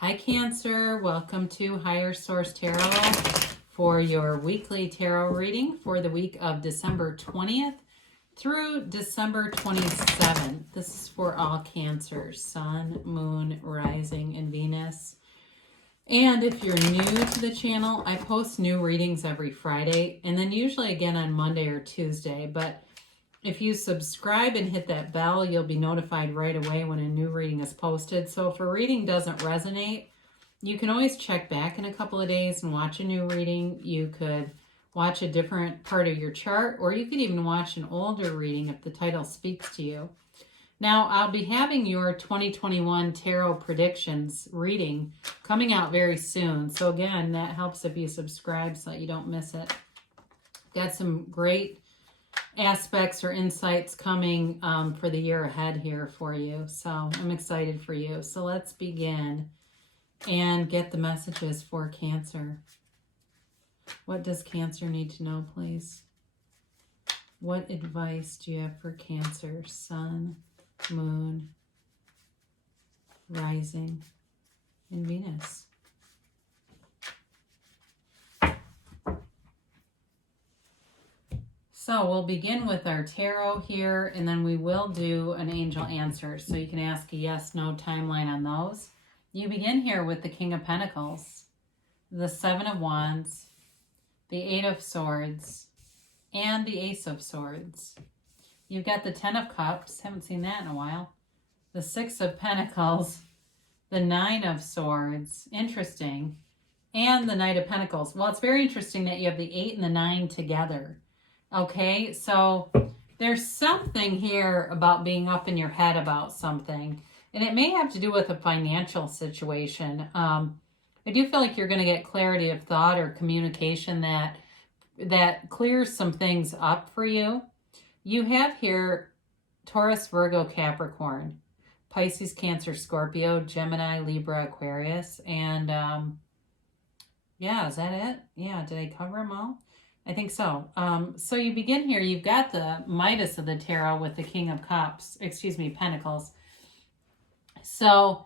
Hi Cancer, welcome to Higher Source Tarot for your weekly tarot reading for the week of December 20th through December 27th. This is for all Cancers, Sun, Moon, Rising, and Venus. And if you're new to the channel, I post new readings every Friday and then usually again on Monday or Tuesday. But if you subscribe and hit that bell, you'll be notified right away when a new reading is posted. So if a reading doesn't resonate, you can always check back in a couple of days and watch a new reading. You could watch a different part of your chart, or you could even watch an older reading if the title speaks to you. Now, I'll be having your 2021 Tarot Predictions reading coming out very soon. So again, that helps if you subscribe so that you don't miss it. Got some great aspects or insights coming for the year ahead here for you. So I'm excited for you. So let's begin and get the messages for Cancer. What does Cancer need to know, please? What advice do you have for Cancer? Sun, Moon, Rising, and Venus. So we'll begin with our tarot here, and then we will do an angel answer. So you can ask a yes, no timeline on those. You begin here with the King of Pentacles, the Seven of Wands, the Eight of Swords, and the Ace of Swords. You've got the Ten of Cups, haven't seen that in a while, the Six of Pentacles, the Nine of Swords, interesting, and the Knight of Pentacles. Well, it's very interesting that you have the 8 and the 9 together. Okay, so there's something here about being up in your head about something, and it may have to do with a financial situation. I do feel like you're going to get clarity of thought or communication that clears some things up for you. You have here Taurus, Virgo, Capricorn, Pisces, Cancer, Scorpio, Gemini, Libra, Aquarius, and yeah, is that it? Yeah, did I cover them all? I think so. So you begin here, you've got the Midas of the tarot with the King of Cups, Pentacles. So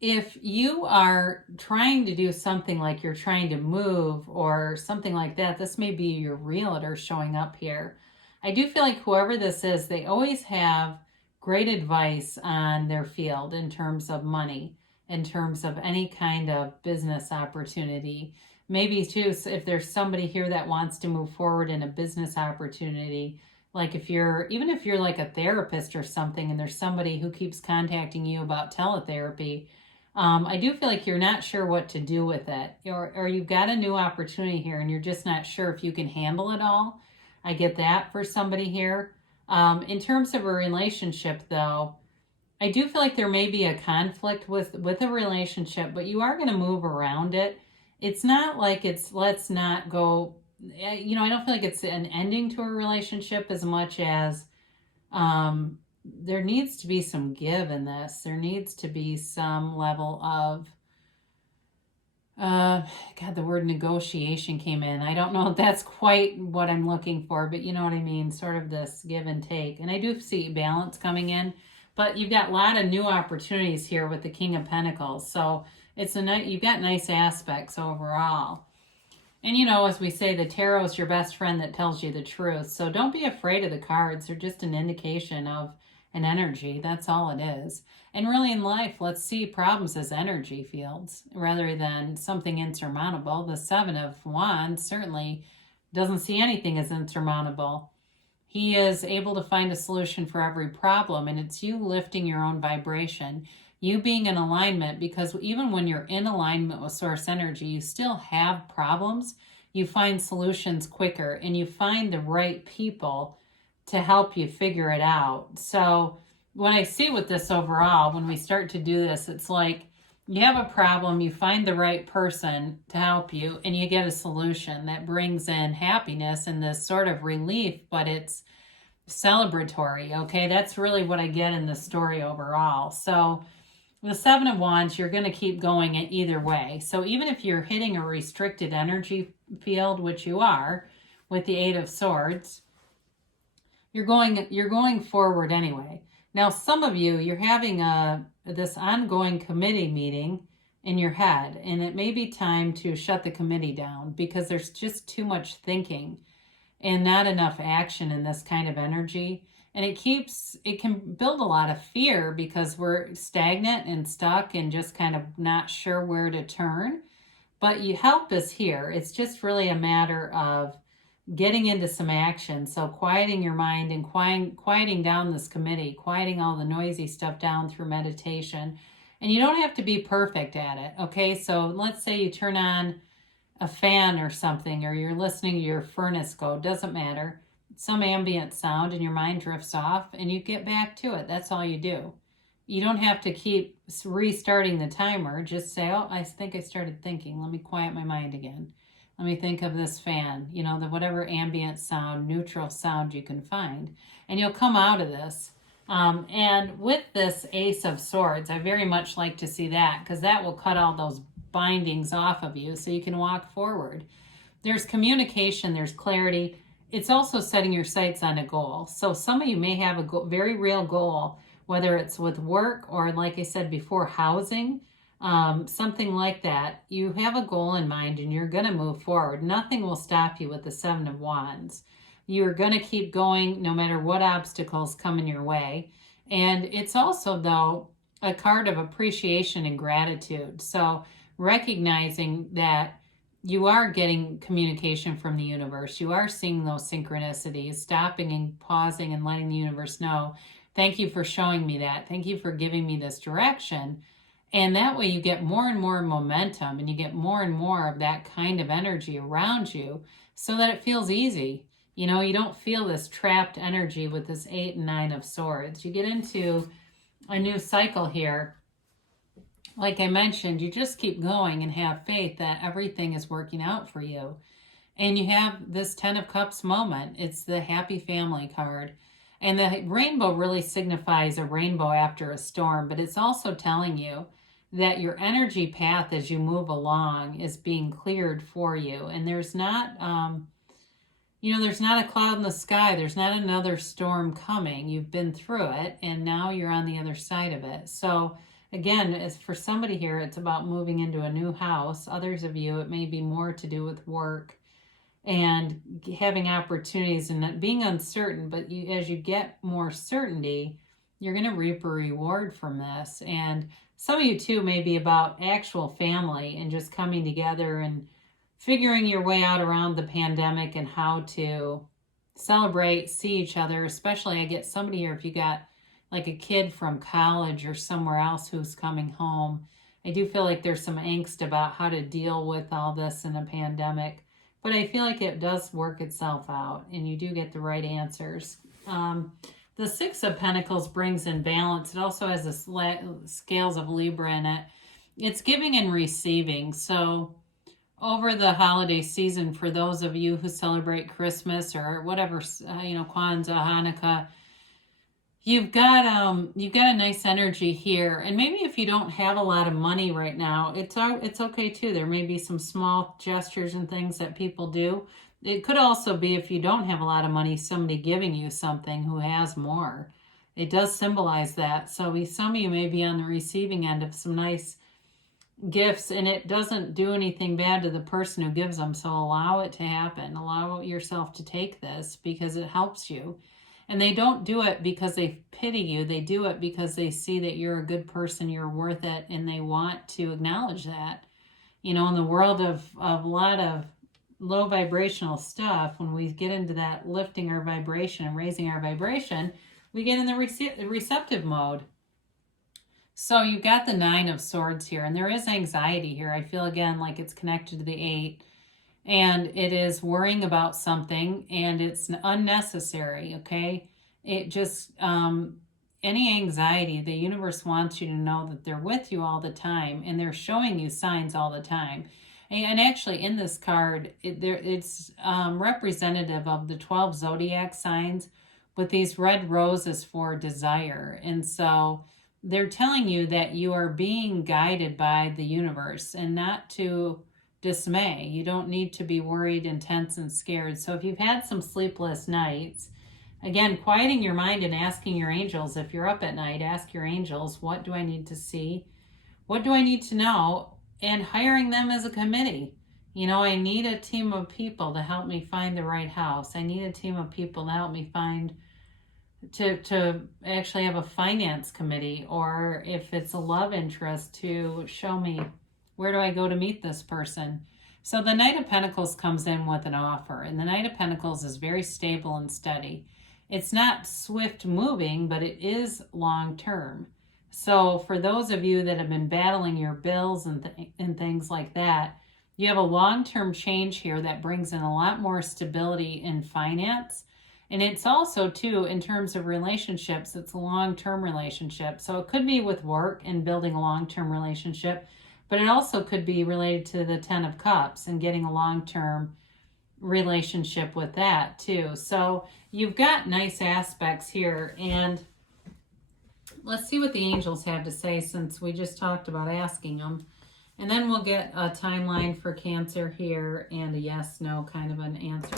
if you are trying to do something like you're trying to move or something like that, this may be your realtor showing up here. I do feel like whoever this is, they always have great advice on their field in terms of money, in terms of any kind of business opportunity. Maybe too, if there's somebody here that wants to move forward in a business opportunity, like even if you're like a therapist or something and there's somebody who keeps contacting you about teletherapy, I do feel like you're not sure what to do with it, or you've got a new opportunity here and you're just not sure if you can handle it all. I get that for somebody here. In terms of a relationship though, I do feel like there may be a conflict with a relationship, but you are going to move around it. It's not like it's let's not go, I don't feel like it's an ending to a relationship as much as there needs to be some give in this. There needs to be some level of, God, the word negotiation came in. I don't know if that's quite what I'm looking for, but you know what I mean, sort of this give and take. And I do see balance coming in, but you've got a lot of new opportunities here with the King of Pentacles. So you've got nice aspects overall. And as we say, the tarot is your best friend that tells you the truth. So don't be afraid of the cards. They're just an indication of an energy. That's all it is. And really in life, let's see problems as energy fields rather than something insurmountable. The Seven of Wands certainly doesn't see anything as insurmountable. He is able to find a solution for every problem, and it's you lifting your own vibration. You being in alignment, because even when you're in alignment with source energy, you still have problems. You find solutions quicker and you find the right people to help you figure it out. So what I see with this overall, when we start to do this, it's like you have a problem, you find the right person to help you, and you get a solution that brings in happiness and this sort of relief, but it's celebratory. Okay, that's really what I get in this story overall. So the Seven of Wands, you're going to keep going either way. So even if you're hitting a restricted energy field, which you are with the Eight of Swords, you're going forward anyway. Now, some of you, you're having this ongoing committee meeting in your head, and it may be time to shut the committee down because there's just too much thinking and not enough action in this kind of energy. And it can build a lot of fear because we're stagnant and stuck and just kind of not sure where to turn. But you help us here. It's just really a matter of getting into some action. So quieting your mind and quieting down this committee, quieting all the noisy stuff down through meditation. And you don't have to be perfect at it, okay? So let's say you turn on a fan or something, or you're listening to your furnace go, doesn't matter. Some ambient sound and your mind drifts off and you get back to it. That's all you do. You don't have to keep restarting the timer. Just say, oh, I think I started thinking. Let me quiet my mind again. Let me think of this fan, the whatever ambient sound, neutral sound you can find. And you'll come out of this. And with this Ace of Swords, I very much like to see that because that will cut all those bindings off of you so you can walk forward. There's communication, there's clarity. It's also setting your sights on a goal. So some of you may have a very real goal, whether it's with work or, like I said before, housing, something like that. You have a goal in mind and you're going to move forward. Nothing will stop you with the Seven of Wands. You're going to keep going no matter what obstacles come in your way. And it's also, though, a card of appreciation and gratitude. So recognizing that you are getting communication from the universe. You are seeing those synchronicities, stopping and pausing and letting the universe know, thank you for showing me that. Thank you for giving me this direction. And that way you get more and more momentum and you get more and more of that kind of energy around you so that it feels easy. You don't feel this trapped energy with this 8 and 9 of Swords. You get into a new cycle here. Like I mentioned, you just keep going and have faith that everything is working out for you. And you have this 10 of Cups moment. It's the happy family card. And the rainbow really signifies a rainbow after a storm, but it's also telling you that your energy path as you move along is being cleared for you. And there's not, there's not a cloud in the sky. There's not another storm coming. You've been through it, and now you're on the other side of it. So again, as for somebody here, it's about moving into a new house. Others of you, it may be more to do with work and having opportunities and not being uncertain. But as you get more certainty, you're going to reap a reward from this. And some of you, too, may be about actual family and just coming together and figuring your way out around the pandemic and how to celebrate, see each other. Especially, I get somebody here, if you got like a kid from college or somewhere else who's coming home. I do feel like there's some angst about how to deal with all this in a pandemic, but I feel like it does work itself out and you do get the right answers. The 6 of Pentacles brings in balance. It also has the scales of Libra in it. It's giving and receiving. So over the holiday season, for those of you who celebrate Christmas or whatever, Kwanzaa, Hanukkah, you've got a nice energy here. And maybe if you don't have a lot of money right now, it's okay too. There may be some small gestures and things that people do. It could also be, if you don't have a lot of money, somebody giving you something who has more. It does symbolize that. So some of you may be on the receiving end of some nice gifts, and it doesn't do anything bad to the person who gives them. So allow it to happen. Allow yourself to take this because it helps you. And they don't do it because they pity you. They do it because they see that you're a good person, you're worth it, and they want to acknowledge that. In the world of a lot of low vibrational stuff, when we get into that lifting our vibration and raising our vibration, we get in the receptive mode. So you got the 9 of Swords here, and there is anxiety here. I feel, again, like it's connected to the 8. And it is worrying about something, and it's unnecessary, okay? It just, any anxiety, the universe wants you to know that they're with you all the time, and they're showing you signs all the time. And actually, in this card, it's representative of the 12 zodiac signs, with these red roses for desire. And so they're telling you that you are being guided by the universe and not to dismay. You don't need to be worried and tense and scared. So if you've had some sleepless nights, again, quieting your mind and asking your angels, if you're up at night, ask your angels, what do I need to see? What do I need to know? and hiring them as a committee. You know, I need a team of people to help me find the right house. I need a team of people to help me find to actually have a finance committee, or if it's a love interest, to show me where do I go to meet this person. So the Knight of Pentacles comes in with an offer, and the Knight of Pentacles is very stable and steady. It's not swift moving, but it is long term. So for those of you that have been battling your bills and things like that, you have a long-term change here that brings in a lot more stability in finance. And it's also, too, in terms of relationships, it's a long-term relationship. So it could be with work and building a long-term relationship, but it also could be related to the Ten of Cups and getting a long-term relationship with that, too. So you've got nice aspects here. And let's see what the angels have to say, since we just talked about asking them. And then we'll get a timeline for Cancer here and a yes, no kind of an answer.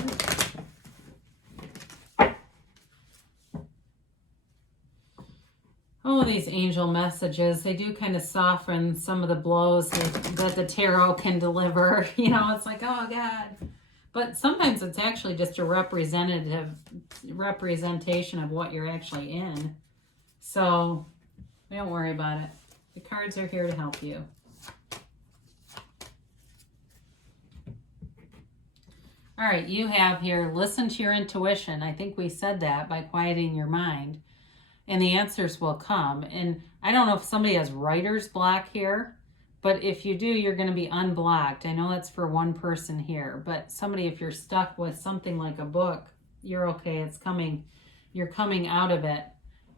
Oh, these angel messages, they do kind of soften some of the blows that the tarot can deliver. You know, it's like, oh God. But sometimes it's actually just a representation of what you're actually in. So don't worry about it. The cards are here to help you. All right, you have here, listen to your intuition. I think we said that by quieting your mind. And the answers will come. And I don't know if somebody has writer's block here, but if you do, you're going to be unblocked. I know that's for one person here, but somebody, if you're stuck with something like a book, you're okay. It's coming. You're coming out of it.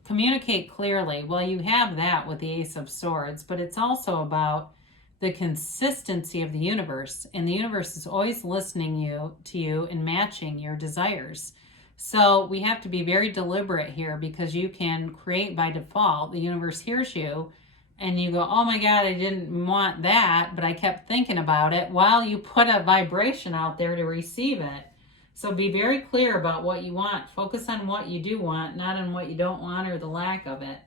Communicate clearly. Well, you have that with the Ace of Swords, but it's also about the consistency of the universe. And the universe is always listening to you and matching your desires. So we have to be very deliberate here, because you can create by default. The universe hears you and you go, oh my God, I didn't want that, but I kept thinking about it, while you put a vibration out there to receive it. So be very clear about what you want. Focus on what you do want, not on what you don't want or the lack of it.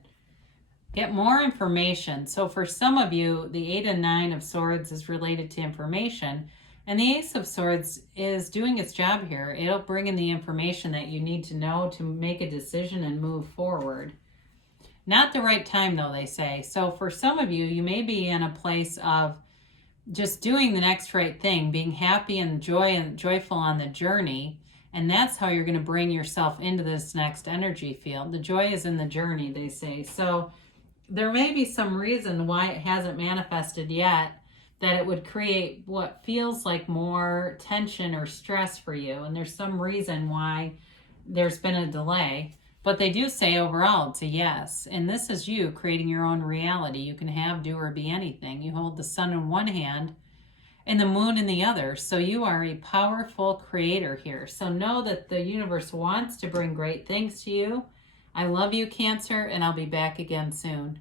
Get more information. So for some of you, the 8 and 9 of Swords is related to information. And the Ace of Swords is doing its job here. It'll bring in the information that you need to know to make a decision and move forward. Not the right time, though, they say. So for some of you, you may be in a place of just doing the next right thing, being happy and joyful on the journey. And that's how you're going to bring yourself into this next energy field. The joy is in the journey, they say. So there may be some reason why it hasn't manifested yet, that it would create what feels like more tension or stress for you. And there's some reason why there's been a delay. But they do say overall it's a yes. And this is you creating your own reality. You can have, do, or be anything. You hold the sun in one hand and the moon in the other. So you are a powerful creator here. So know that the universe wants to bring great things to you. I love you, Cancer, and I'll be back again soon.